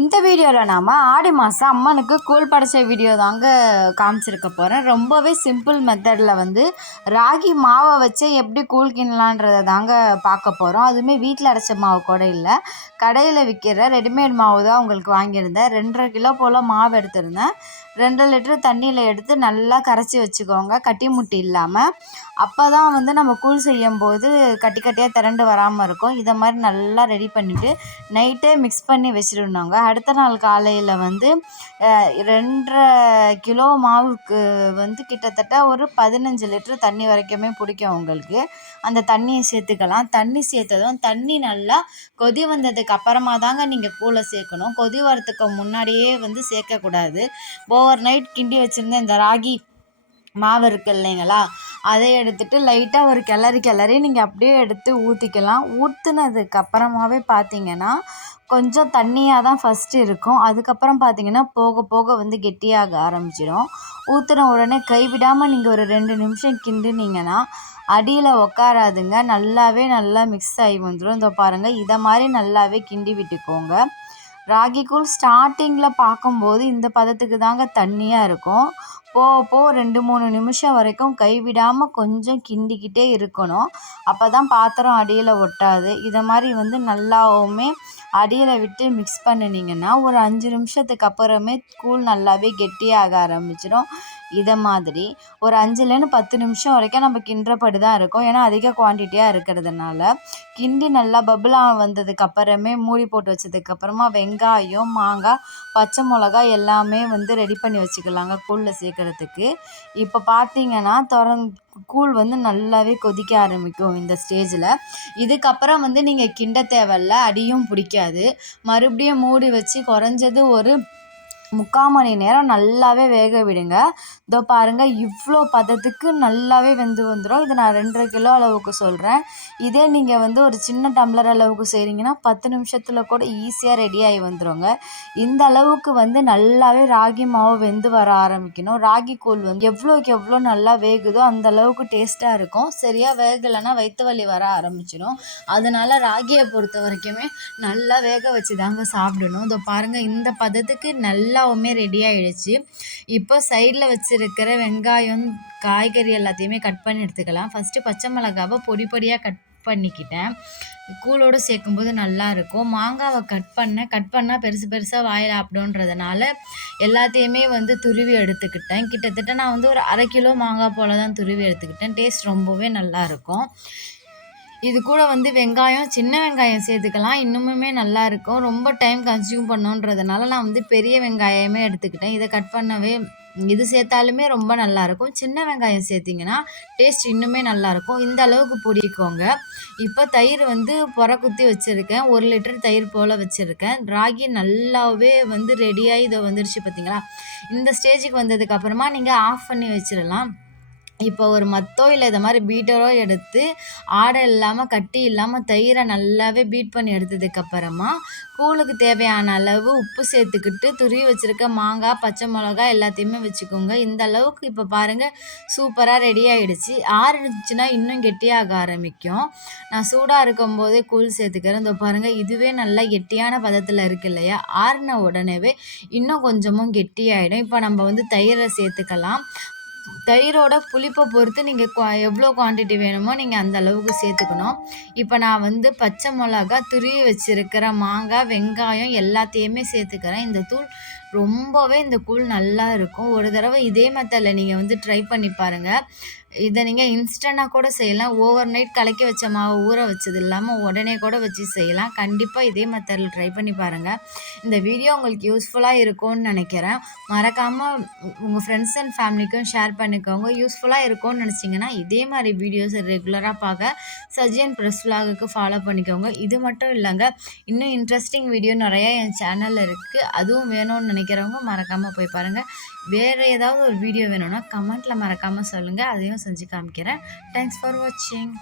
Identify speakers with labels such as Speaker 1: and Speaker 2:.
Speaker 1: இந்த வீடியோவில் நாம் ஆடி மாதம் அம்மனுக்கு கூழ் படைச்ச வீடியோ தாங்க காமிச்சிருக்க போகிறேன் ரொம்பவே சிம்பிள் மெத்தடில் வந்து ராகி மாவை வச்சு எப்படி கூழ் கிண்ணலான்றதை தாங்க பார்க்க போகிறோம் அதுவுமே வீட்டில் அரைச்ச மாவு கூட இல்லை. கடையில் விற்கிற ரெடிமேட் மாவு தான் உங்களுக்கு வாங்கியிருந்தேன். ரெண்டரை கிலோ போல் மாவு எடுத்திருந்தேன். ரெண்டு லிட்டரு தண்ணியில் எடுத்து நல்லா கரைச்சி வச்சுக்கோங்க. கட்டி முட்டி இல்லாமல் அப்போ தான் வந்து நம்ம கூழ் செய்யும்போது கட்டி கட்டியாக திரண்டு வராமல் இருக்கும். இதை மாதிரி நல்லா ரெடி பண்ணிவிட்டு நைட்டே மிக்ஸ் பண்ணி வச்சிடணுங்க. அடுத்த நாள் காலையில் வந்து ரெண்டரை கிலோ மாவுக்கு வந்து கிட்டத்தட்ட ஒரு பதினஞ்சு லிட்ரு தண்ணி வரைக்குமே பிடிக்கும் உங்களுக்கு. அந்த தண்ணியை சேர்த்துக்கலாம். தண்ணி சேர்த்ததும் தண்ணி நல்லா கொதி வந்ததுக்கு அப்புறமா தாங்க நீங்கள் கூழை சேர்க்கணும். கொதி வரத்துக்கு முன்னாடியே வந்து சேர்க்கக்கூடாது. ஓவர் நைட் கிண்டி வச்சுருந்த இந்த ராகி மாவு இருக்குது இல்லைங்களா? அதை எடுத்துட்டு லைட்டாக ஒரு கிளறி கிளறி நீங்கள் அப்படியே எடுத்து ஊற்றிக்கலாம் ஊற்றுனதுக்கு அப்புறமாவே பார்த்தீங்கன்னா கொஞ்சம் தண்ணியாக தான் ஃபஸ்ட்டு இருக்கும். அதுக்கப்புறம் பார்த்தீங்கன்னா போக போக வந்து கெட்டியாக ஆரம்பிச்சிடும். ஊற்றுன உடனே கைவிடாமல் நீங்கள் ஒரு ரெண்டு நிமிஷம் கிண்டுனீங்கன்னா அடியில் உக்காராதுங்க. நல்லாவே நல்லா மிக்ஸ் ஆகி வந்துடும் இதோ பாருங்கள் இதை மாதிரி நல்லாவே கிண்டி விட்டுக்கோங்க. ராகி கூழ் ஸ்டார்டிங்கில் பார்க்கும்போது இந்த பதத்துக்கு தாங்க தண்ணியாக இருக்கும். போக போக ரெண்டு மூணு நிமிஷம் வரைக்கும் கைவிடாமல் கொஞ்சம் கிண்டிக்கிட்டே இருக்கணும். அப்போ தான் பாத்திரம் அடியில் ஒட்டாது. இதை மாதிரி வந்து நல்லாவுமே அடியில் விட்டு மிக்ஸ் பண்ணினீங்கன்னா ஒரு அஞ்சு நிமிஷத்துக்கு அப்புறமே கூழ் நல்லாவே கெட்டியாக ஆரம்பிச்சிடும். இதை மாதிரி ஒரு அஞ்சுலேருந்து பத்து நிமிஷம் வரைக்கும் நம்ம கிண்டப்படி தான் இருக்கும். ஏன்னா அதிக குவான்டிட்டியாக இருக்கிறதுனால கிண்டி நல்லா பபுளாக வந்ததுக்கு அப்புறமே மூடி போட்டு வச்சதுக்கப்புறமா வெங்காயம் மாங்காய் பச்சை மிளகா எல்லாமே வந்து ரெடி பண்ணி வச்சுக்கலாங்க கூழில் சேர்க்குறதுக்கு. இப்போ பார்த்தீங்கன்னா திறந் கூழ் வந்து நல்லாவே கொதிக்க ஆரம்பிக்கும் இந்த ஸ்டேஜில் இதுக்கப்புறம் வந்து நீங்கள் கிண்ட தேவையில்ல அடியும் பிடிக்காது. மறுபடியும் மூடி வச்சு குறைஞ்சது ஒரு முக்கால் மணி நேரம் நல்லாவே வேக விடுங்க. இதோ பாருங்கள் இவ்வளோ பதத்துக்கு நல்லாவே வெந்து வந்துடும் இது நான் ரெண்டரை கிலோ அளவுக்கு சொல்கிறேன் இதே நீங்கள் வந்து ஒரு சின்ன டம்ளர் அளவுக்கு செய்கிறீங்கன்னா பத்து நிமிஷத்தில் கூட ஈஸியாக ரெடியாகி வந்துடுங்க இந்த அளவுக்கு வந்து நல்லாவே ராகி மாவு வெந்து வர ஆரம்பிக்கணும். ராகி கூழ் வந்து எவ்வளோக்கு எவ்வளோ நல்லா வேகுதோ அந்த அளவுக்கு டேஸ்ட்டாக இருக்கும். சரியாக வேகலைன்னா வயிற்று வலி வர ஆரம்பிச்சிடும் அதனால் ராகியை பொறுத்த வரைக்குமே நல்லா வேக வச்சு தாங்க சாப்பிடணும். இதோ பாருங்கள் இந்த பதத்துக்கு நல்லா எல்லாமே ரெடி ஆகிடுச்சு இப்போ சைடில் வச்சுருக்கிற வெங்காயம் காய்கறி எல்லாத்தையுமே கட் பண்ணி எடுத்துக்கலாம். ஃபஸ்ட்டு பச்சை மிளகாவை பொடி பொடியாக கட் பண்ணிக்கிட்டேன். கூழோடு சேர்க்கும்போது நல்லாயிருக்கும் மாங்காவை கட் பண்ணேன் கட் பண்ணால் பெருசு பெருசாக வாயில் அப்படின்றதுனால எல்லாத்தையுமே வந்து துருவி எடுத்துக்கிட்டேன். கிட்டத்தட்ட நான் வந்து ஒரு அரை கிலோ மாங்காய் போல் தான் துருவி எடுத்துக்கிட்டேன். டேஸ்ட் ரொம்பவே நல்லாயிருக்கும் இது கூட வந்து வெங்காயம் சின்ன வெங்காயம் சேர்த்துக்கலாம். இன்னுமுமே நல்லாயிருக்கும் ரொம்ப டைம் கன்சியூம் பண்ணுன்றதுனால நான் வந்து பெரிய வெங்காயமே எடுத்துக்கிட்டேன். இதை கட் பண்ணவே இது சேர்த்தாலுமே ரொம்ப நல்லாயிருக்கும் சின்ன வெங்காயம் சேர்த்திங்கன்னா டேஸ்ட் இன்னுமே நல்லாயிருக்கும் இந்த அளவுக்கு பிடிக்கோங்க. இப்போ தயிர் வந்து புற குத்தி வச்சுருக்கேன். ஒரு லிட்டர் தயிர் போல் வச்சுருக்கேன். ராகி நல்லாவே வந்து ரெடியாகி இதை வந்துருச்சு பார்த்தீங்களா இந்த ஸ்டேஜுக்கு வந்ததுக்கப்புறமா நீங்கள் ஆஃப் பண்ணி வச்சிடலாம் இப்போ ஒரு மத்தோ இல்லை இதை மாதிரி பீட்டரோ எடுத்து ஆடை இல்லாமல் கட்டி இல்லாமல் தயிரை நல்லாவே பீட் பண்ணி எடுத்ததுக்கப்புறமா கூழுக்கு தேவையான அளவு உப்பு சேர்த்துக்கிட்டு துருவி வச்சுருக்க மாங்காய் பச்சை மிளகா எல்லாத்தையுமே வச்சுக்கோங்க. இந்த அளவுக்கு இப்போ பாருங்கள் சூப்பராக ரெடி ஆகிடுச்சு ஆறிடுச்சுன்னா இன்னும் கெட்டியாக ஆரம்பிக்கும். நான் சூடாக இருக்கும் போதே கூழ் சேர்த்துக்கிறேன். இந்த பாருங்கள் இதுவே நல்லா கெட்டியான பதத்தில் இருக்கு இல்லையா? ஆறின உடனேவே இன்னும் கொஞ்சமும் கெட்டியாயிடும். இப்போ நம்ம வந்து தயிரை சேர்த்துக்கலாம். தயிரோட புளிப்பை பொறுத்து நீங்கள் குவா எவ்வளோ குவான்டிட்டி வேணுமோ நீங்கள் அந்த அளவுக்கு சேர்த்துக்கணும். இப்போ நான் வந்து பச்சை மிளகா துருவி வச்சுருக்கிற மாங்காய் வெங்காயம் எல்லாத்தையுமே சேர்த்துக்கிறேன். இந்த தூள் ரொம்பவே இந்த கூழ் நல்லா இருக்கும். ஒரு தடவை இதே மெத்தடில் நீங்கள் வந்து ட்ரை பண்ணி பாருங்கள் இதை நீங்கள் இன்ஸ்டண்ட்டாக கூட செய்யலாம். ஓவர் நைட் கலக்கி வச்ச மாவு ஊற வச்சது இல்லாமல் உடனே கூட வச்சு செய்யலாம். கண்டிப்பாக இதே மெத்தடில் ட்ரை பண்ணி பாருங்கள் இந்த வீடியோ உங்களுக்கு யூஸ்ஃபுல்லாக இருக்கும்னு நினைக்கிறேன். மறக்காமல் உங்கள் ஃப்ரெண்ட்ஸ் அண்ட் ஃபேமிலிக்கும் ஷேர் பண்ணிக்கோங்க. யூஸ்ஃபுல்லாக இருக்கும்னு நினச்சிங்கன்னா இதே மாதிரி வீடியோஸ் ரெகுலராக பார்க்க சஜியன் ப்ரெஸ் விலாகுக்கு ஃபாலோ பண்ணிக்கோங்க. இது மட்டும் இல்லைங்க இன்னும் இன்ட்ரெஸ்டிங் வீடியோ நிறையா என் சேனலில் இருக்குது அதுவும் வேணும்னு நினைக்கிறவங்க மறக்காமல் போய் பாருங்கள் வேறு ஏதாவது ஒரு வீடியோ வேணும்னா கமெண்ட்டில் மறக்காமல் சொல்லுங்கள் அதையும் संजय के थैंक्स फॉर वाचिंग